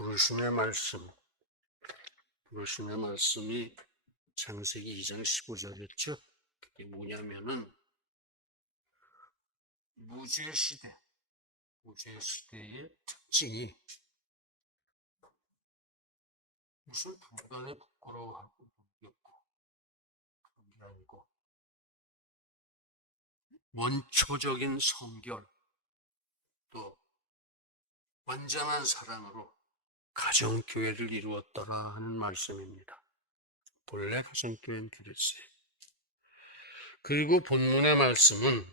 부르심의 말씀이 창세기 2장 15절이었죠. 그게 뭐냐면은 무죄시대의 특징이 무슨 불간에 부끄러워하고 없고 그런 게 아니고 원초적인 성결 또 완전한 사랑으로 가정교회를 이루었더라 하는 말씀입니다. 본래 가정교회는 그랬어요. 그리고 본문의 말씀은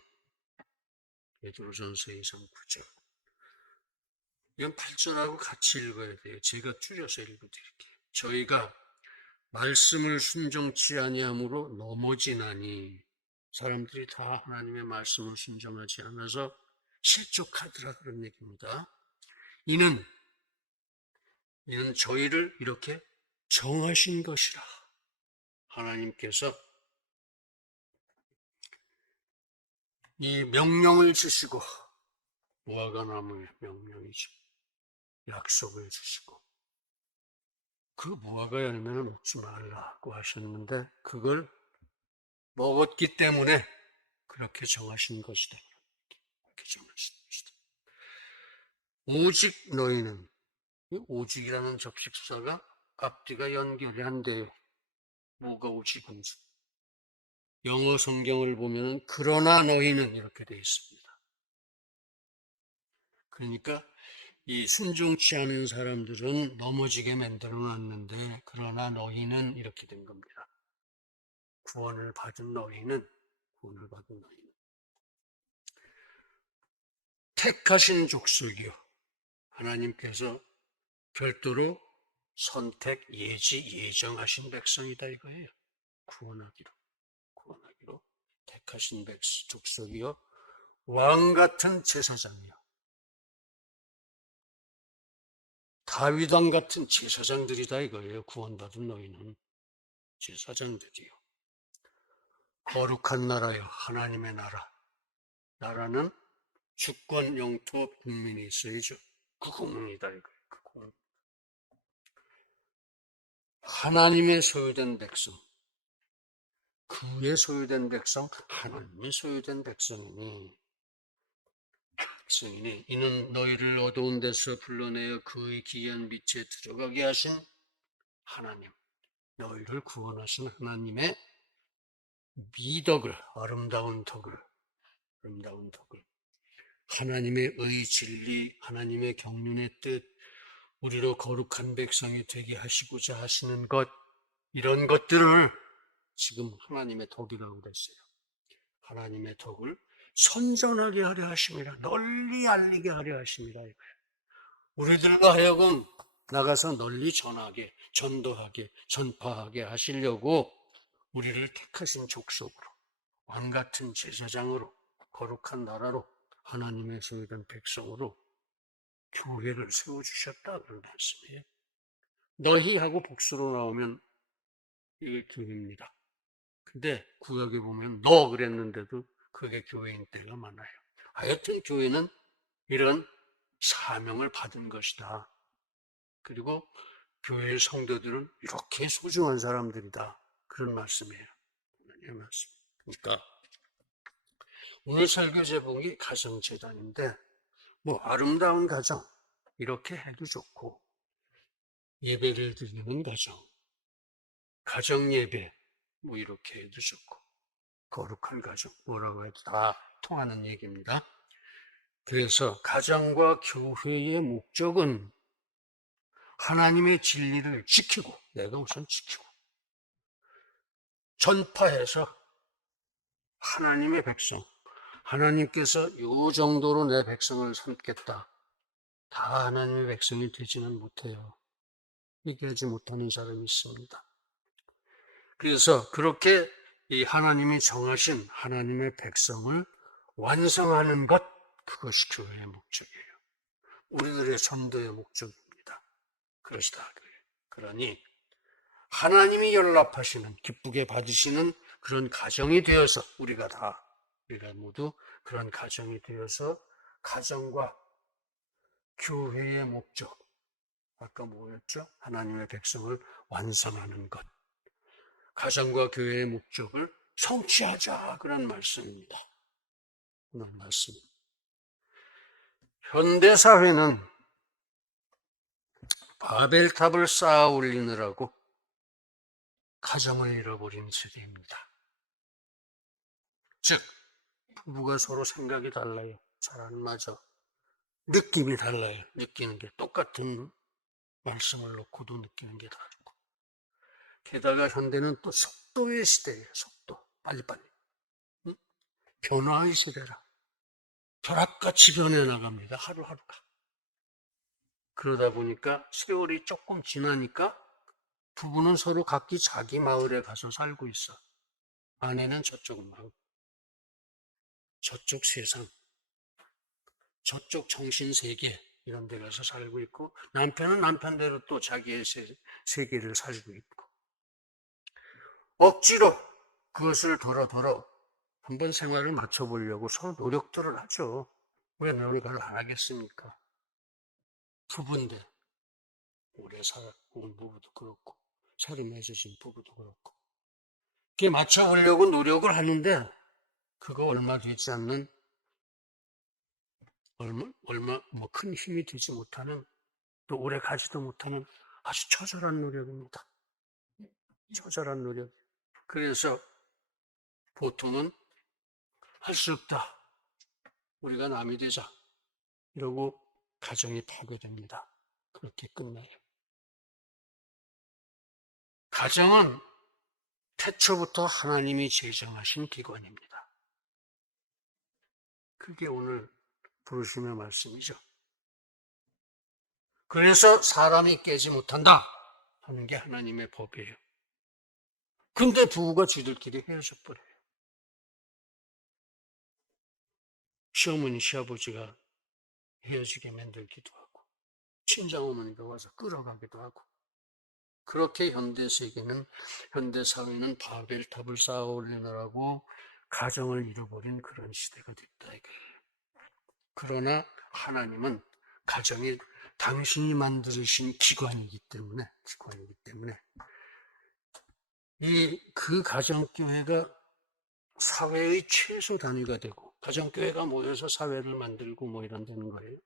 베드로전서 2장 9절. 이건 8절하고 같이 읽어야 돼요. 제가 줄여서 읽어드릴게요. 저희가 말씀을 순종치 아니함으로 넘어지나니, 사람들이 다 하나님의 말씀을 순종하지 않아서 실족하더라 그런 얘기입니다. 이는 저희를 이렇게 정하신 것이라. 하나님께서 이 명령을 주시고, 무화과나무의 명령이죠. 약속을 주시고, 그 무화과 열매를 먹지 말라고 하셨는데 그걸 먹었기 때문에 그렇게 정하신 것이다. 그렇게 정하신 것이다. 오직 너희는, 이 오직이라는 접식사가 앞뒤가 연결이 안 돼요. 뭐가 오직인지. 영어 성경을 보면 그러나 너희는 이렇게 되어 있습니다. 그러니까 이 순종치 않은 사람들은 넘어지게 만들어 놨는데 그러나 너희는 이렇게 된 겁니다. 구원을 받은 너희는 택하신 족속이요, 하나님께서 별도로 선택, 예정하신 백성이다 이거예요. 구원하기로 택하신 족속이요, 왕같은 제사장이요, 다윗왕 같은 제사장들이다 이거예요. 구원받은 너희는 제사장들이요. 거룩한 나라요, 하나님의 나라는 주권, 영토, 국민이 있어야죠. 그 국민이다 이거예요. 그 국민. 하나님의 소유된 백성, 그의 소유된 백성, 하나님의 소유된 백성이니 이는 너희를 어두운 데서 불러내어 그의 기이한 빛에 들어가게 하신 하나님, 너희를 구원하신 하나님의 미덕을, 아름다운 덕을, 하나님의 진리, 하나님의 경륜의 뜻, 우리로 거룩한 백성이 되게 하시고자 하시는 것, 이런 것들을 지금 하나님의 덕이라고 그랬어요. 하나님의 덕을 선전하게 하려 하심이라, 널리 알리게 하려 하심이라 이거예요. 우리들과 하여금 나가서 널리 전하게, 전도하게, 전파하게 하시려고 우리를 택하신 족속으로, 왕같은 제사장으로, 거룩한 나라로, 하나님의 소유된 백성으로 교회를 세워주셨다 그런 말씀이에요. 너희하고 복수로 나오면 이게 교회입니다. 근데 구약에 보면 너 그랬는데도 그게 교회인 때가 많아요. 하여튼 교회는 이런 사명을 받은 것이다. 그리고 교회의 성도들은 이렇게 소중한 사람들이다. 그런 말씀이에요. 하나님의 말씀. 그러니까 오늘 설교 제목이 가정재단인데 뭐 아름다운 가정 이렇게 해도 좋고, 예배를 드리는 가정 예배 뭐 이렇게 해도 좋고, 거룩한 가정 뭐라고 해도 다 통하는 얘기입니다. 그래서 가정과 교회의 목적은 하나님의 진리를 지키고, 내가 우선 지키고 전파해서 하나님의 백성, 하나님께서 이 정도로 내 백성을 삼겠다, 다 하나님의 백성이 되지는 못해요. 얘기하지 못하는 사람이 있습니다. 그래서 그렇게 이 하나님이 정하신 하나님의 백성을 완성하는 것, 그것이 교회의 목적이에요. 우리들의 전도의 목적입니다. 그것이다. 그러니 하나님이 연락하시는, 기쁘게 받으시는 그런 가정이 되어서 우리가 모두 그런 가정이 되어서 가정과 교회의 목적, 아까 뭐였죠? 하나님의 백성을 완성하는 것. 가정과 교회의 목적을 성취하자. 그런 말씀입니다. 그런 말씀. 현대사회는 바벨탑을 쌓아 올리느라고 가정을 잃어버린 세대입니다. 즉, 부부가 서로 생각이 달라요. 잘 안 맞아. 느낌이 달라요. 느끼는 게 똑같은 말씀을 놓고도 느끼는 게 다르고. 게다가 현대는 또 속도의 시대예요. 속도. 빨리빨리. 응? 변화의 시대라. 벼락같이 변해나갑니다. 하루하루가. 그러다 보니까 세월이 조금 지나니까 부부는 서로 각기 자기 마을에 가서 살고 있어. 아내는 저쪽 마을, 저쪽 세상, 저쪽 정신세계 이런 데 가서 살고 있고, 남편은 남편대로 또 자기의 세계를 살고 있고, 억지로 그것을 덜어 한번 생활을 맞춰보려고 서로 노력들을 하죠. 왜 노력을 안 하겠습니까? 부부인데 오래 살아온 부부도 그렇고 새로 맺어진 부부도 그렇고 그게 맞춰보려고 노력을 하는데 그거 얼마 되지 않는 얼마 뭐 큰 힘이 되지 못하는 또 오래 가지도 못하는 아주 처절한 노력입니다. 처절한 노력. 그래서 보통은 할 수 없다. 우리가 남이 되자. 이러고 가정이 파괴됩니다. 그렇게 끝나요. 가정은 태초부터 하나님이 제정하신 기관입니다. 그게 오늘 부르심의 말씀이죠. 그래서 사람이 깨지 못한다 하는 게 하나님의 법이에요. 근데 부부가 쥐들끼리 헤어져 버려요. 시어머니, 시아버지가 헤어지게 만들기도 하고 친정어머니가 와서 끌어가기도 하고 그렇게 현대사회는 바벨탑을 쌓아 올리느라고 가정을 잃어버린 그런 시대가 됐다 이거예요. 그러나 하나님은 가정이 당신이 만드신 기관이기 때문에 그 가정교회가 사회의 최소 단위가 되고 가정교회가 모여서 사회를 만들고 뭐 이런 되는 거예요.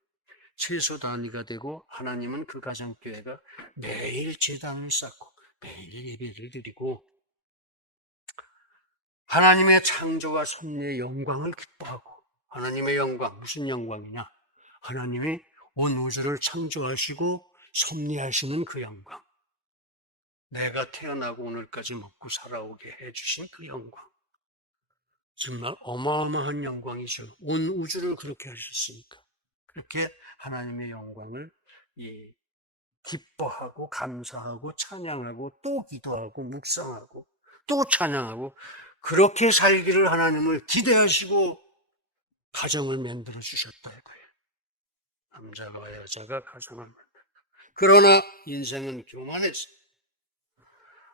최소 단위가 되고 하나님은 그 가정교회가 매일 제단을 쌓고 매일 예배를 드리고 하나님의 창조와 섭리의 영광을 기뻐하고 하나님의 영광 무슨 영광이냐? 하나님이 온 우주를 창조하시고 섭리하시는 그 영광 내가 태어나고 오늘까지 먹고 살아오게 해주신 그 영광 정말 어마어마한 영광이죠. 온 우주를 그렇게 하셨으니까 그렇게 하나님의 영광을 기뻐하고 감사하고 찬양하고 또 기도하고 묵상하고 또 찬양하고 그렇게 살기를 하나님을 기대하시고 가정을 만들어 주셨다 이거예요. 남자와 여자가 가정을 만든다. 그러나 인생은 교만해서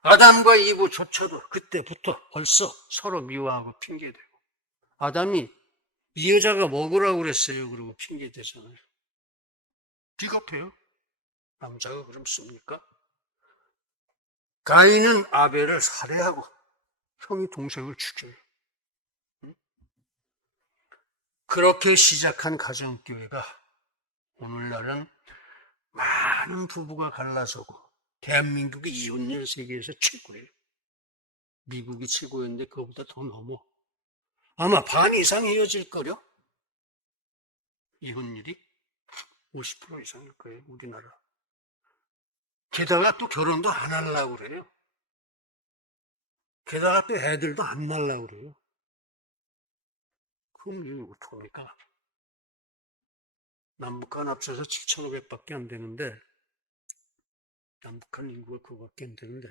아담과 이브조차도 그때부터 벌써 서로 미워하고 핑계대고 아담이 이 여자가 먹으라고 그랬어요. 그러고 핑계대잖아요. 비겁해요. 남자가 그럼 씁니까? 가인은 아벨을 살해하고 형이 동생을 죽여요. 그렇게 시작한 가정교회가 오늘날은 많은 부부가 갈라서고 대한민국이 이혼율 세계에서 최고예요. 미국이 최고였는데 그거보다 더 넘어. 아마 반 이상 헤어질 거려. 이혼율이 50% 이상일 거예요. 우리나라. 게다가 또 결혼도 안 하려고 그래요. 게다가 또 애들도 안 낳으려고 그래요. 그럼 이거 어떡합니까? 남북한 합쳐서 7,500밖에 안 되는데 남북한 인구가 그거밖에 안 되는데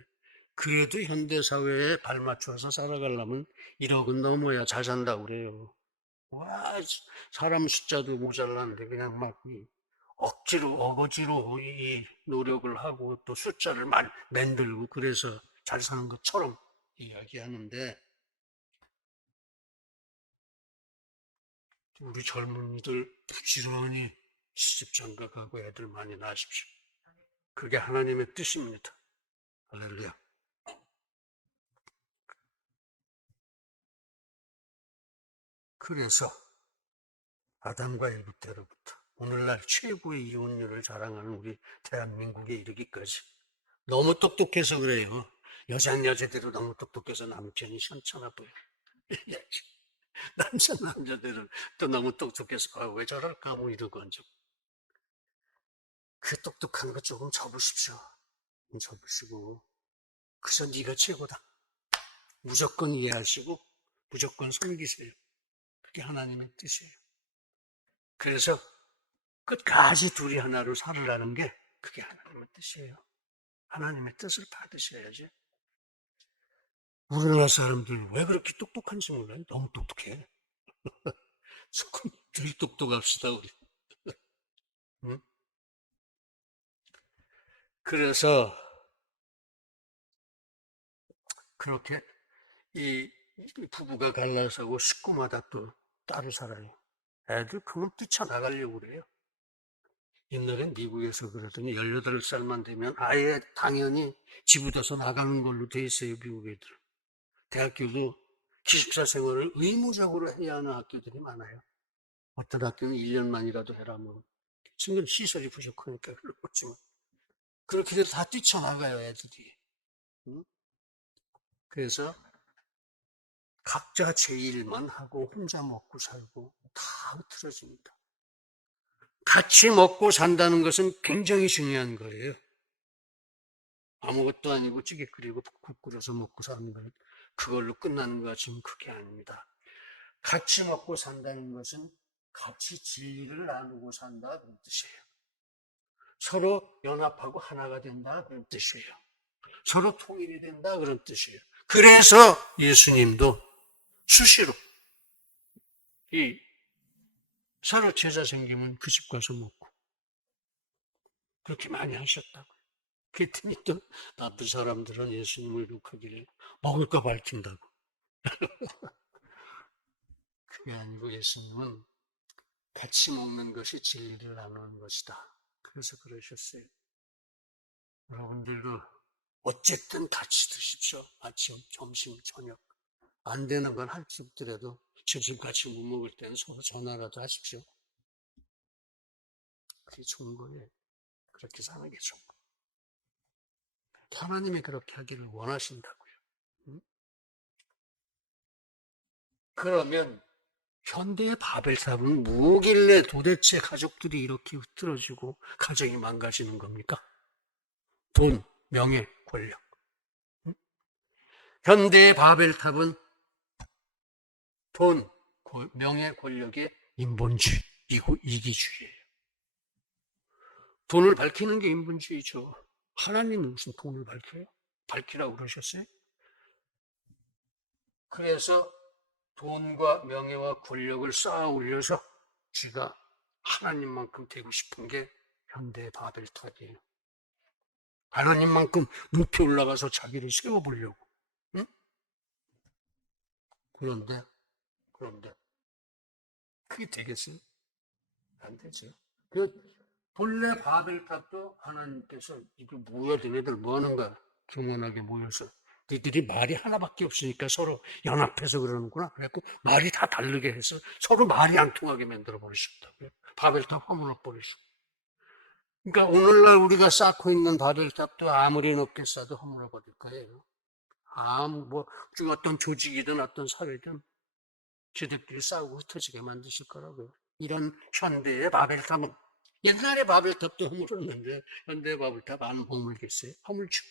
그래도 현대사회에 발맞춰서 살아가려면 1억은 넘어야 잘 산다고 그래요. 와, 사람 숫자도 모자라는데 그냥 막 억지로 어거지로 이 노력을 하고 또 숫자를 만들고 그래서 잘 사는 것처럼 이야기하는데 우리 젊은이들 부지런히 시집장가 가고 애들 많이 낳으십시오. 그게 하나님의 뜻입니다. 할렐루야. 그래서 아담과 에브 때로부터 오늘날 최고의 이혼율을 자랑하는 우리 대한민국에 이르기까지 너무 똑똑해서 그래요. 여자는 여자대로 너무 똑똑해서 남편이 시원찮아 보여. 남자들은 또 너무 똑똑해서 왜 저럴까 뭐 이러고 앉아. 그 똑똑한 거 조금 접으십시오. 접으시고 그저 네가 최고다. 무조건 이해하시고 무조건 섬기세요. 그게 하나님의 뜻이에요. 그래서 끝까지 둘이 하나로 살으라는 게 그게 하나님의 뜻이에요. 하나님의 뜻을 받으셔야지. 우리나라 사람들 왜 그렇게 똑똑한지 몰라요. 너무 똑똑해. 조금 둘이 똑똑합시다 우리. 응? 그래서 그렇게 이 부부가 갈라서고 식구마다 또 따로 살아요. 애들 그건 뛰쳐나가려고 그래요. 옛날엔 미국에서 그러더니 18살만 되면 아예 당연히 집을 떠서 나가는 걸로 돼 있어요, 미국 애들. 대학교도 기숙사 생활을 의무적으로 해야 하는 학교들이 많아요. 어떤 학교는 1년만이라도 해라, 뭐. 지금 시설이 부족하니까 그렇지만. 그렇게 돼서 다 뛰쳐나가요, 애들이. 응? 그래서 각자 제 일만 하고 혼자 먹고 살고 다 흐트러집니다. 같이 먹고 산다는 것은 굉장히 중요한 거예요. 아무것도 아니고 찌개 끓이고 국 끓여서 먹고 사는 건 그걸로 끝나는 것 같지만 그게 아닙니다. 같이 먹고 산다는 것은 같이 진리를 나누고 산다 그런 뜻이에요. 서로 연합하고 하나가 된다 그런 뜻이에요. 서로 통일이 된다 그런 뜻이에요. 그래서 예수님도 수시로 이 서로 제자 생기면 그 집 가서 먹고 그렇게 많이 하셨다고. 그랬더니 또 나쁜 사람들은 예수님을 욕하기를 먹을 거 밝힌다고. 그게 아니고 예수님은 같이 먹는 것이 진리를 나누는 것이다. 그래서 그러셨어요. 여러분들도 어쨌든 같이 드십시오. 아침, 점심, 저녁. 안 되는 건 할지 없더라도 점심 같이 못 먹을 때는 서로 전화라도 하십시오. 그게 좋은 거예요. 그렇게 사는 게 좋은 거예요. 하나님이 그렇게 하기를 원하신다고요. 응? 그러면 현대의 바벨탑은 뭐길래 도대체 가족들이 이렇게 흐트러지고 가정이 망가지는 겁니까? 돈, 명예, 권력. 응? 현대의 바벨탑은 돈, 명예, 권력의 인본주의, 이기주의예요. 돈을 밝히는 게 인본주의죠. 하나님은 무슨 돈을 밝혀요? 밝히라고 그러셨어요? 그래서 돈과 명예와 권력을 쌓아 올려서 지가 하나님만큼 되고 싶은 게 현대의 바벨탑이에요. 하나님만큼 높이 올라가서 자기를 세워보려고. 응? 그런데 그게 되겠어요? 안 되죠. 그 본래 바벨탑도 하나님께서 이거 뭐야, 너네들 뭐 하는 거야? 교만하게 모여서. 너희들이 말이 하나밖에 없으니까 서로 연합해서 그러는구나. 그래갖고 말이 다 다르게 해서 서로 말이 안 통하게 만들어 버리셨다고요. 바벨탑 허물어 버리셨고. 그러니까 오늘날 우리가 쌓고 있는 바벨탑도 아무리 높게 쌓아도 허물어 버릴 거예요. 어떤 조직이든 어떤 사회든 지들끼리 싸우고 흩어지게 만드실 거라고요. 이런 현대의 바벨탑은 옛날에 바벨탑도 허물었는데 현대의 바벨탑 안 허물겠어요? 허물죠.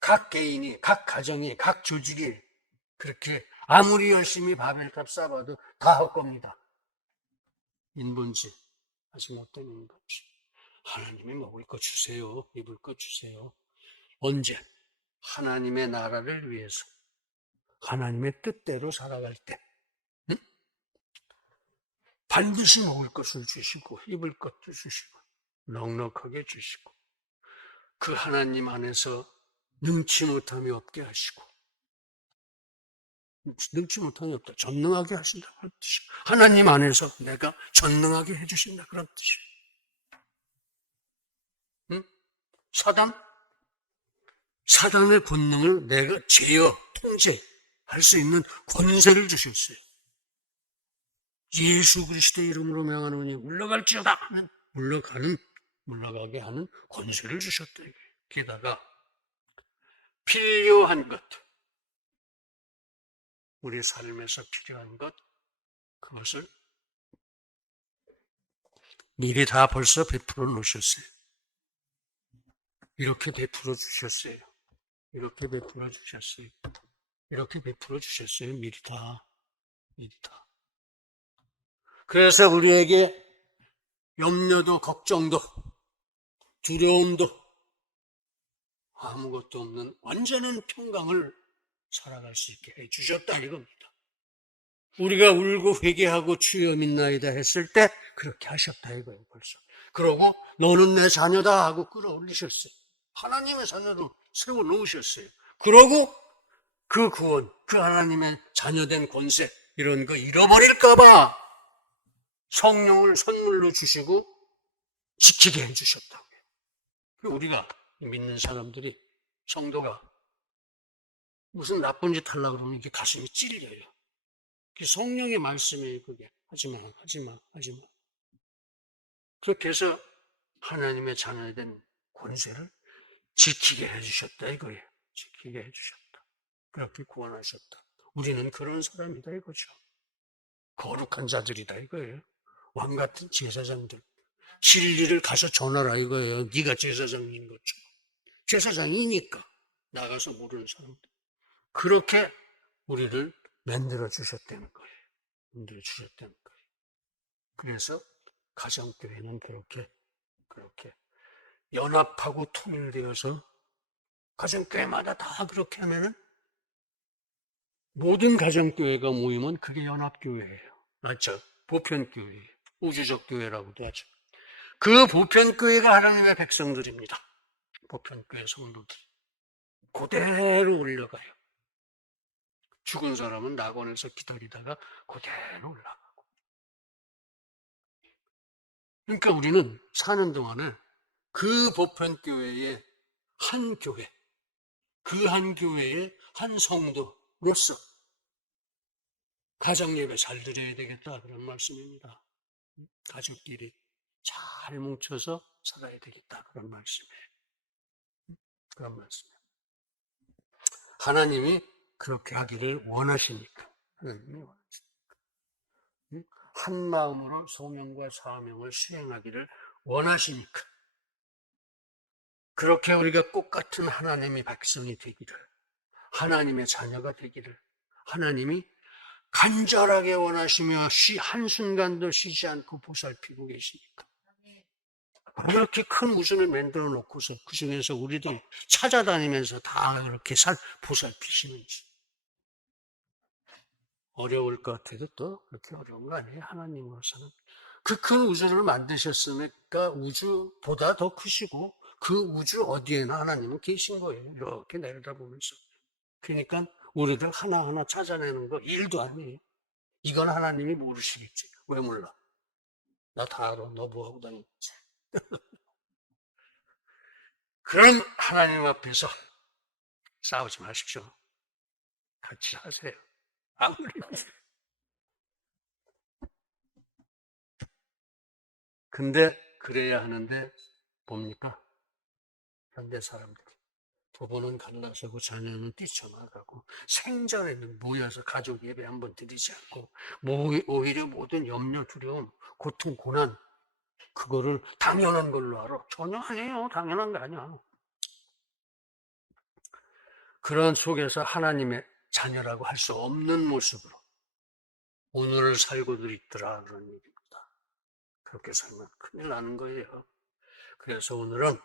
각 개인이, 각 가정이, 각 조직이 그렇게 아무리 열심히 바벨탑 쌓아봐도 다 헛겁니다. 인본주의. 하지 못된 인본주의. 하나님이 먹을 거 주세요. 입을 거 주세요. 언제? 하나님의 나라를 위해서. 하나님의 뜻대로 살아갈 때. 응? 반드시 먹을 것을 주시고 입을 것도 주시고 넉넉하게 주시고 그 하나님 안에서 능치 못함이 없게 하시고 능치 못함이 없다. 전능하게 하신다 그런 뜻이에요. 하나님 안에서 내가 전능하게 해주신다 그런 뜻이에요. 사단의 권능을 내가 제어, 통제할 수 있는 권세를 주셨어요. 예수 그리스도의 이름으로 명하노니 물러갈지어다 하면 물러가게 하는 권세를 주셨다. 게다가 필요한 것, 우리 삶에서 필요한 것, 그것을 미리 다 벌써 베풀어 놓으셨어요. 이렇게 베풀어 주셨어요. 이렇게 베풀어 주셨어요. 이렇게 베풀어 주셨어요. 미리 다. 그래서 우리에게 염려도 걱정도 두려움도 아무것도 없는 완전한 평강을 살아갈 수 있게 해주셨다 이겁니다. 우리가 울고 회개하고 주여 믿나이다 했을 때 그렇게 하셨다 이거예요 벌써. 그러고 너는 내 자녀다 하고 끌어올리셨어요. 하나님의 자녀로 세워놓으셨어요. 그러고 그 구원, 그 하나님의 자녀된 권세 이런 거 잃어버릴까 봐 성령을 선물로 주시고 지키게 해주셨다고요. 우리가 믿는 사람들이, 성도가 무슨 나쁜 짓 하려고 그러면 이게 가슴이 찔려요. 성령의 말씀이에요, 그게. 하지 마. 그렇게 해서 하나님의 자녀된 권세를 지키게 해주셨다, 이거예요. 지키게 해주셨다. 그렇게 구원하셨다. 우리는 그런 사람이다, 이거죠. 거룩한 자들이다, 이거예요. 왕 같은 제사장들. 진리를 가서 전하라, 이거예요. 네가 제사장인 것처럼. 제사장이니까 나가서 모르는 사람들. 그렇게 우리를 만들어 주셨다는 거예요. 그래서 가정교회는 그렇게 연합하고 통일되어서 가정교회마다 다 그렇게 하면은 모든 가정교회가 모이면 그게 연합교회예요. 맞죠? 보편교회, 우주적 교회라고도 하죠. 그 보편교회가 하나님의 백성들입니다. 보편교회 성도들. 그대로 올라가요. 죽은 사람은 낙원에서 기다리다가 그대로 올라가고. 그러니까 우리는 사는 동안에 그 보편교회의 한 교회, 그 한 교회의 한 성도로서 가정예배 잘 드려야 되겠다 그런 말씀입니다. 가족끼리 잘 뭉쳐서 살아야 되겠다 그런 말씀이에요. 하나님이 그렇게 하기를 원하시니까. 한 마음으로 소명과 사명을 수행하기를 원하시니까. 그렇게 우리가 꽃같은 하나님의 백성이 되기를, 하나님의 자녀가 되기를 하나님이 간절하게 원하시며 한순간도 쉬지 않고 보살피고 계시니까. 그렇게 큰 우주를 만들어 놓고서 그 중에서 우리도 찾아다니면서 다 그렇게 보살피시는지. 어려울 것 같아도 또 그렇게 어려운 거 아니에요. 하나님으로서는. 그 큰 우주를 만드셨으니까 우주보다 더 크시고 그 우주 어디에나 하나님은 계신 거예요. 이렇게 내려다보면서. 그러니까 우리들 하나하나 찾아내는 거 일도 아니에요. 이건 하나님이 모르시겠지. 왜 몰라? 나 다 알아. 너 뭐하고 다니는지. 그런 하나님 앞에서 싸우지 마십시오. 같이 하세요. 아무리. 근데 그래야 하는데 뭡니까? 현대 사람들이 부부는 갈라서고 자녀는 뛰쳐나가고 생전에는 모여서 가족 예배 한번 드리지 않고 오히려 모든 염려, 두려움, 고통, 고난 그거를 당연한 걸로 알아. 전혀 아니에요. 당연한 거 아니야. 그런 속에서 하나님의 자녀라고 할 수 없는 모습으로 오늘을 살고도 있더라 그런 얘기입니다. 그렇게 살면 큰일 나는 거예요. 그래서 오늘은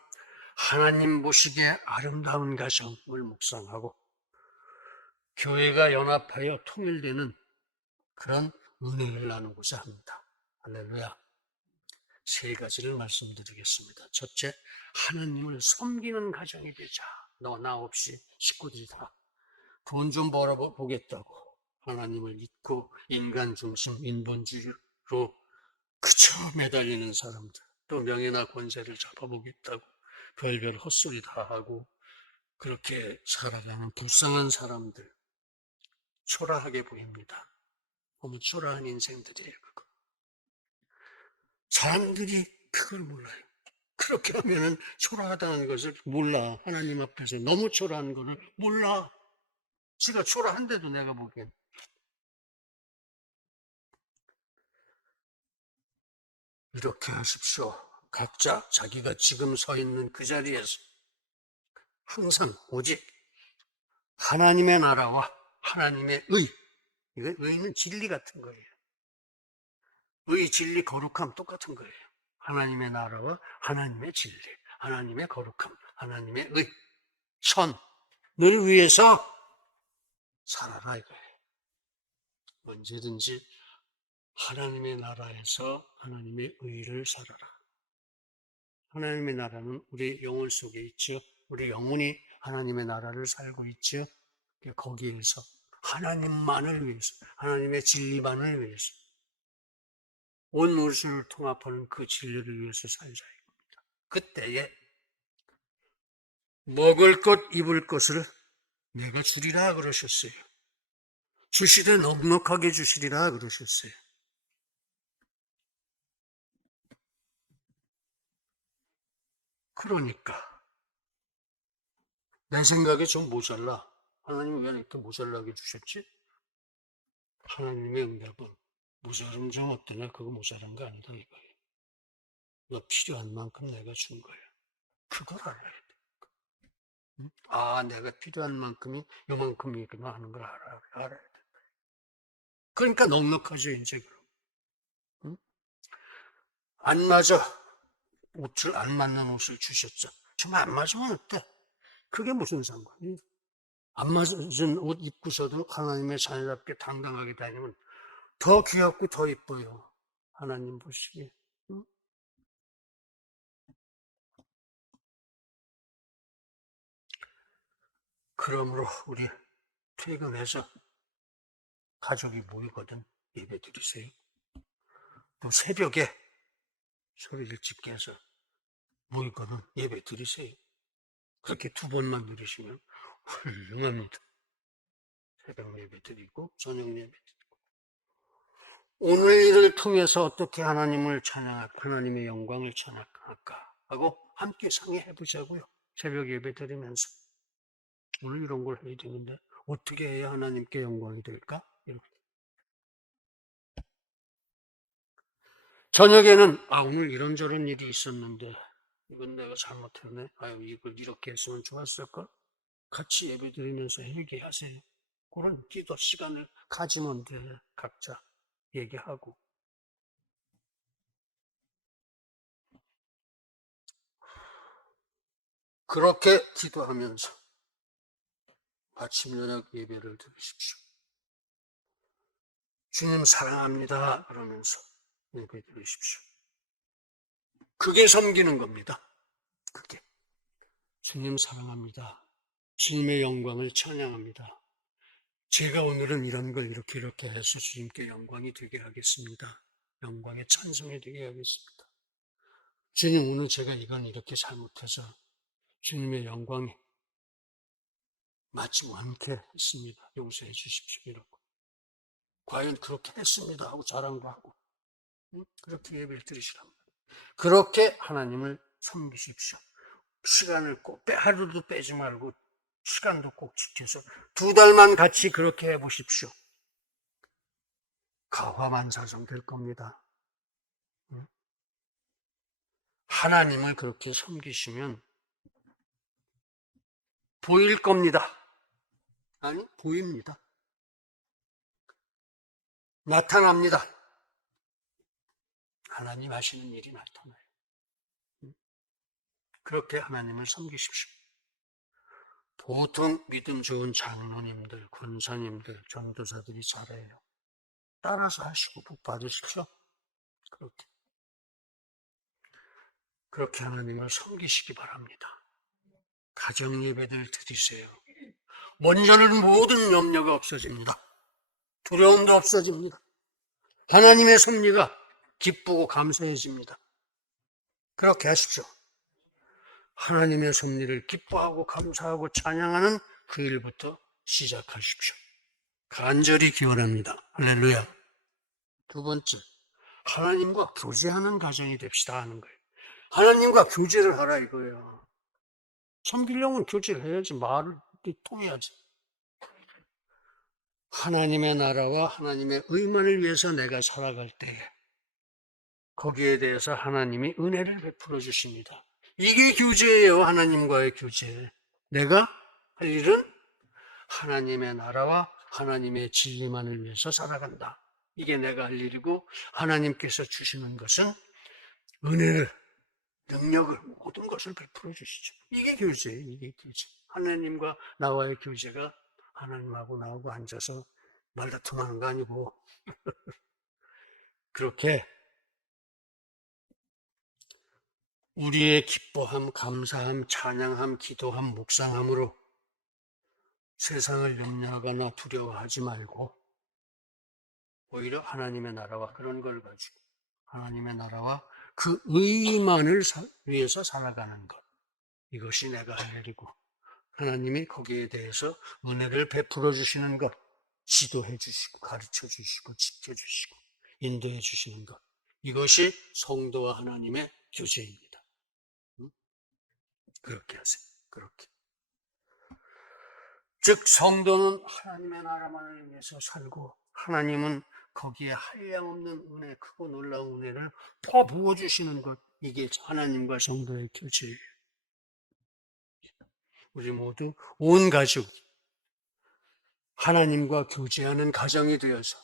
하나님 보시기에 아름다운 가정을 묵상하고 교회가 연합하여 통일되는 그런 은혜를 나누고자 합니다. 할렐루야. 세 가지를 말씀드리겠습니다. 첫째, 하나님을 섬기는 가정이 되자. 너 나 없이 식구들이 다 돈 좀 벌어보겠다고 하나님을 잊고 인간 중심, 인본주의로 그저 매달리는 사람들, 또 명예나 권세를 잡아보겠다고 별별 헛소리 다 하고 그렇게 살아가는 불쌍한 사람들, 초라하게 보입니다. 너무 초라한 인생들이에요. 그거. 사람들이 그걸 몰라요. 그렇게 하면은 초라하다는 것을 몰라. 하나님 앞에서 너무 초라한 것을 몰라. 지가 초라한데도 내가 보기엔. 이렇게 하십시오. 각자 자기가 지금 서 있는 그 자리에서 항상 오직 하나님의 나라와 하나님의 의, 이거 의는 진리 같은 거예요. 의, 진리, 거룩함 똑같은 거예요. 하나님의 나라와 하나님의 진리, 하나님의 거룩함, 하나님의 의, 선을 위해서 살아라 이거예요. 언제든지 하나님의 나라에서 하나님의 의를 살아라. 하나님의 나라는 우리 영혼 속에 있죠. 우리 영혼이 하나님의 나라를 살고 있죠. 거기에서 하나님만을 위해서, 하나님의 진리만을 위해서, 온 우주를 통합하는 그 진리를 위해서 살자 이겁니다. 그때에 먹을 것, 입을 것을 내가 주리라 그러셨어요. 주시되 넉넉하게 주시리라 그러셨어요. 그러니까 내 생각에 좀 모자라. 하나님이 왜 이렇게 모자라게 주셨지? 하나님의 응답은 모자름 좀 어떠냐? 그거 모자란 거 아니다 이거예요. 너 필요한 만큼 내가 준 거예요. 그걸 알아야 돼. 응? 아, 내가 필요한 만큼이 요만큼이구나 하는 걸 알아야 돼. 그러니까 넉넉하죠 이제 그럼. 응? 안 맞아. 옷을 안 맞는 옷을 주셨죠. 정말 안 맞으면 어때? 그게 무슨 상관이에요? 안 맞은 옷 입고서도 하나님의 자녀답게 당당하게 다니면 더 귀엽고 더 이뻐요. 하나님 보시기에. 응? 그러므로 우리 퇴근해서 가족이 모이거든 예배 드리세요. 또 새벽에 소리 일찍 깨서 모이거든 예배 드리세요. 그렇게 두 번만 드리시면 훌륭합니다. 새벽 예배 드리고 저녁 예배 드리고 오늘 일을 통해서 어떻게 하나님을 찬양할까, 하나님의 영광을 찬양할까 하고 함께 상의해 보자고요. 새벽 예배 드리면서 오늘 이런 걸 해야 되는데 어떻게 해야 하나님께 영광이 될까? 이렇게. 저녁에는 오늘 이런저런 일이 있었는데 이건 내가 잘못했네. 아유 이걸 이렇게 했으면 좋았을까? 같이 예배 드리면서 얘기하세요. 그런 기도 시간을 가지면 돼. 각자 얘기하고. 그렇게 기도하면서 아침 저녁 예배를 드리십시오. 주님 사랑합니다 그러면서 예배 드리십시오. 그게 섬기는 겁니다. 그게 주님 사랑합니다. 주님의 영광을 찬양합니다. 제가 오늘은 이런 걸 이렇게 해서 주님께 영광이 되게 하겠습니다. 영광의 찬송이 되게 하겠습니다. 주님 오늘 제가 이건 이렇게 잘못해서 주님의 영광이 맞지 않게 했습니다. 용서해 주십시오. 이러고 과연 그렇게 했습니다 하고 자랑도 하고 그렇게 예배를 드리시랍니다. 그렇게 하나님을 섬기십시오. 시간을 꼭 하루도 빼지 말고 시간도 꼭 지켜서 2달만 같이 그렇게 해보십시오. 가화만사성 될 겁니다. 하나님을 그렇게 섬기시면 보일 겁니다. 아니, 보입니다. 나타납니다. 하나님 하시는 일이 나타나요. 그렇게 하나님을 섬기십시오. 보통 믿음 좋은 장로님들, 권사님들, 전도사들이 잘해요. 따라서 하시고 복 받으십시오. 그렇게 하나님을 섬기시기 바랍니다. 가정 예배들 드리세요. 먼저는 모든 염려가 없어집니다. 두려움도 없어집니다. 하나님의 섭리가 기쁘고 감사해집니다. 그렇게 하십시오. 하나님의 섭리를 기뻐하고 감사하고 찬양하는 그 일부터 시작하십시오. 간절히 기원합니다. 할렐루야. 두 번째, 하나님과 교제하는 가정이 됩시다 하는 거예요. 하나님과 교제를 하라 이거예요. 섬기려면 교제를 해야지, 말이 통해야지. 하나님의 나라와 하나님의 의만을 위해서 내가 살아갈 때에 거기에 대해서 하나님이 은혜를 베풀어 주십니다. 이게 교제예요. 하나님과의 교제. 내가 할 일은 하나님의 나라와 하나님의 진리만을 위해서 살아간다. 이게 내가 할 일이고, 하나님께서 주시는 것은 은혜를, 능력을, 모든 것을 베풀어 주시죠. 이게 교제예요. 이게 교제. 하나님과 나와의 교제가 하나님하고 나하고 앉아서 말다툼하는 거 아니고 그렇게 우리의 기뻐함, 감사함, 찬양함, 기도함, 묵상함으로 세상을 염려하거나 두려워하지 말고 오히려 하나님의 나라와 그런 걸 가지고 하나님의 나라와 그 의만을 위해서 살아가는 것, 이것이 내가 할 일이고 하나님이 거기에 대해서 은혜를 베풀어 주시는 것, 지도해 주시고 가르쳐 주시고 지켜주시고 인도해 주시는 것, 이것이 성도와 하나님의 교제입니다. 그렇게 하세요. 그렇게. 즉 성도는 하나님의 나라만을 위해서 살고 하나님은 거기에 한량없는 은혜, 크고 놀라운 은혜를 퍼부어 주시는 것, 이게 하나님과 성도의 교제예요. 우리 모두 온 가족 하나님과 교제하는 가정이 되어서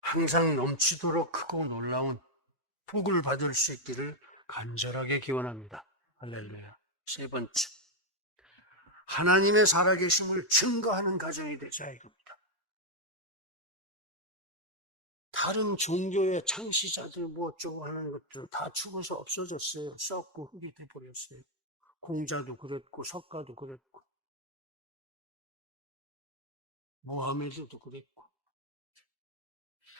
항상 넘치도록 크고 놀라운 복을 받을 수 있기를 간절하게 기원합니다. 할렐루야. 세 번째, 하나님의 살아계심을 증거하는 가정이 되자 이겁니다. 다른 종교의 창시자들 뭐 어쩌고 하는 것들은 다 죽어서 없어졌어요. 썩고 흙이 돼버렸어요. 공자도 그랬고 석가도 그랬고 모하메드도 그랬고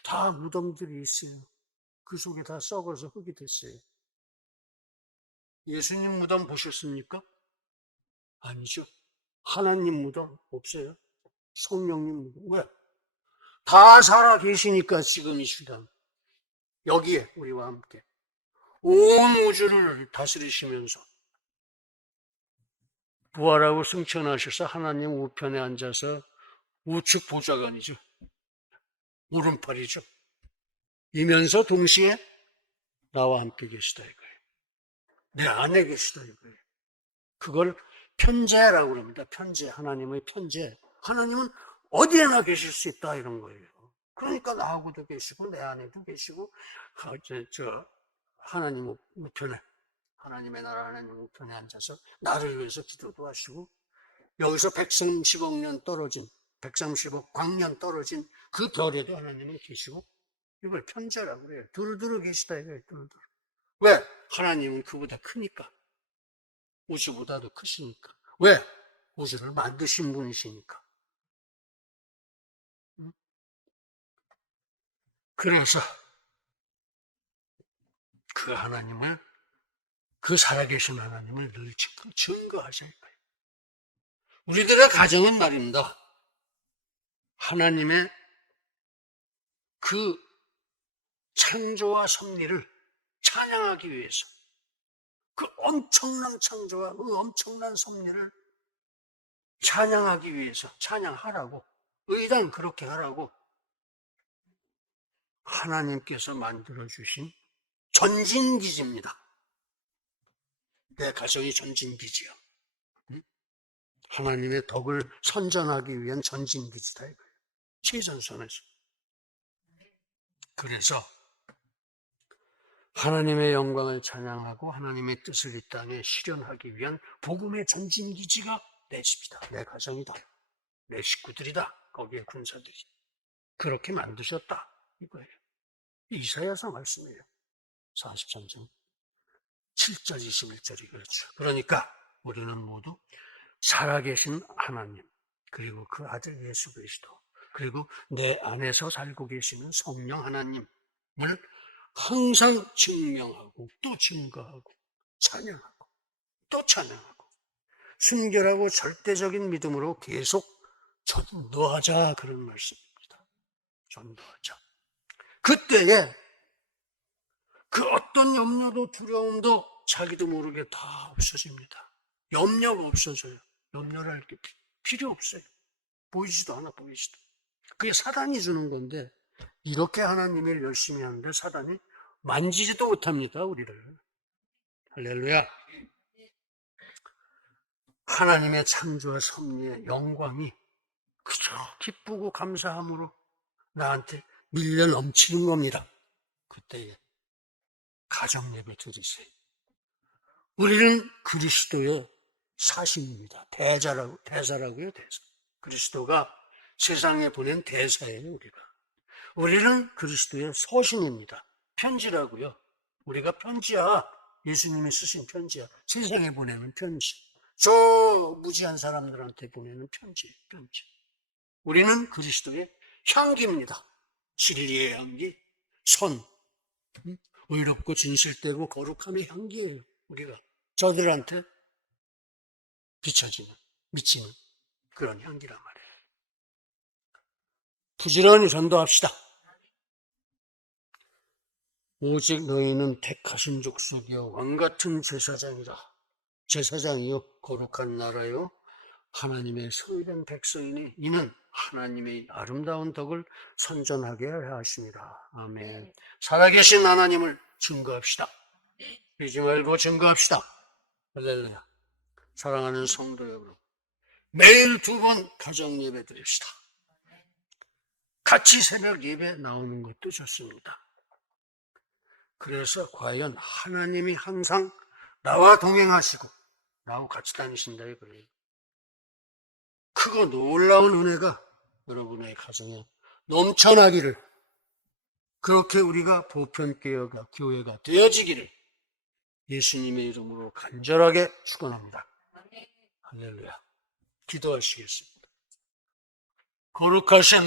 다 무덤들이 있어요. 그 속에 다 썩어서 흙이 됐어요. 예수님 무덤 보셨습니까? 아니죠. 하나님 무덤 없어요. 성령님 무덤. 왜? 다 살아 계시니까 지금 이 시간 여기에 우리와 함께 온 우주를 다스리시면서 부활하고 승천하셔서 하나님 우편에 앉아서 우측 보좌관이죠. 오른팔이죠. 이면서 동시에 나와 함께 계시다 이거예요. 내 안에 계시다 이거예요. 그걸 편재라고 합니다. 편재, 하나님의 편재. 하나님은 어디에나 계실 수 있다 이런 거예요. 그러니까 나하고도 계시고 내 안에도 계시고 하나님 우편에, 하나님의 나라 하나님 우편에 앉아서 나를 위해서 기도도 하시고 여기서 130억 년 떨어진 130억 광년 떨어진 그 별에도 하나님은 계시고 이걸 편재라고 그래요. 두루두루 계시다 이거예요. 두루두루. 왜? 하나님은 그보다 크니까. 우주보다도 크시니까. 왜? 우주를 만드신 분이시니까. 그래서 그 하나님을, 그 살아계신 하나님을 늘 증거하셔야 해요. 우리들의 가정은 말입니다. 하나님의 그 창조와 섭리를 찬양하기 위해서 그 엄청난 창조와 그 엄청난 섭리를 찬양하기 위해서 찬양하라고, 의단 그렇게 하라고 하나님께서 만들어주신 전진기지입니다. 내 가정이 전진기지요. 하나님의 덕을 선전하기 위한 전진기지다 이거예요. 최전선에서. 그래서 하나님의 영광을 찬양하고 하나님의 뜻을 이 땅에 실현하기 위한 복음의 전진기지가 내 집이다. 내 가정이다. 내 식구들이다. 거기에 군사들이. 그렇게 만드셨다. 이거예요. 이사야서 말씀이에요. 43장 7절 21절이 그렇죠. 그러니까 우리는 모두 살아계신 하나님, 그리고 그 아들 예수 그리스도, 그리고 내 안에서 살고 계시는 성령 하나님을 항상 증명하고 또 증거하고 찬양하고 또 찬양하고 순결하고 절대적인 믿음으로 계속 전도하자, 그런 말씀입니다. 전도하자. 그때에 그 어떤 염려도 두려움도 자기도 모르게 다 없어집니다. 염려가 없어져요. 염려를 할 게 필요 없어요. 보이지도 않아, 보이지도. 그게 사단이 주는 건데, 이렇게 하나님 일 열심히 하는데 사단이 만지지도 못합니다, 우리를. 할렐루야. 하나님의 창조와 섭리의 영광이 그저 기쁘고 감사함으로 나한테 밀려 넘치는 겁니다. 그때에 가정 예배 드리세요. 우리는 그리스도의 사신입니다. 대사라고요, 대사. 그리스도가 세상에 보낸 대사예요, 우리가. 우리는 그리스도의 서신입니다. 편지라고요. 우리가 편지야. 예수님이 쓰신 편지야. 세상에 보내는 편지. 저 무지한 사람들한테 보내는 편지. 우리는 그리스도의 향기입니다. 진리의 향기, 선, 의롭고 진실되고 거룩함의 향기예요. 우리가 저들한테 비춰지는, 미치는 그런 향기란 말이에요. 부지런히 전도합시다. 오직 너희는 택하신 족속이요 왕같은 제사장이요 거룩한 나라요 하나님의 성된 백성이니 이는 하나님의 아름다운 덕을 선전하게 하십니다. 아멘. 살아계신 하나님을 증거합시다. 잊지 말고 증거합시다. 할렐루야. 사랑하는 성도 여러분, 매일 2번 가정 예배 드립시다. 같이 새벽 예배 나오는 것도 좋습니다. 그래서 과연 하나님이 항상 나와 동행하시고 나하고 같이 다니신다 이거예요. 크고 놀라운 은혜가 여러분의 가정에 넘쳐나기를, 그렇게 우리가 보편교회가 되어지기를 예수님의 이름으로 간절하게 축원합니다. 할렐루야. 기도하시겠습니다. 거룩하신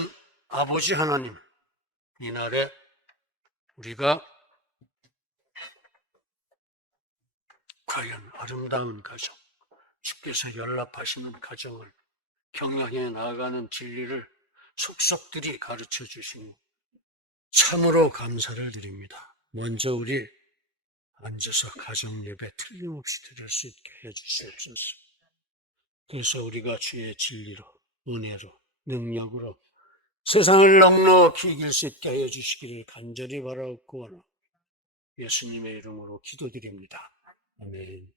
아버지 하나님, 이날에 우리가 과연 아름다운 가정, 주께서 연락하시는 가정을 경영해 나아가는 진리를 속속들이 가르쳐 주시니 참으로 감사를 드립니다. 먼저 우리 앉아서 가정 예배 틀림없이 드릴 수 있게 해주시옵소서. 그래서 우리가 주의 진리로, 은혜로, 능력으로 세상을 넉넉히 이길 수 있게 해주시기를 간절히 바라옵고 예수님의 이름으로 기도드립니다. 아멘.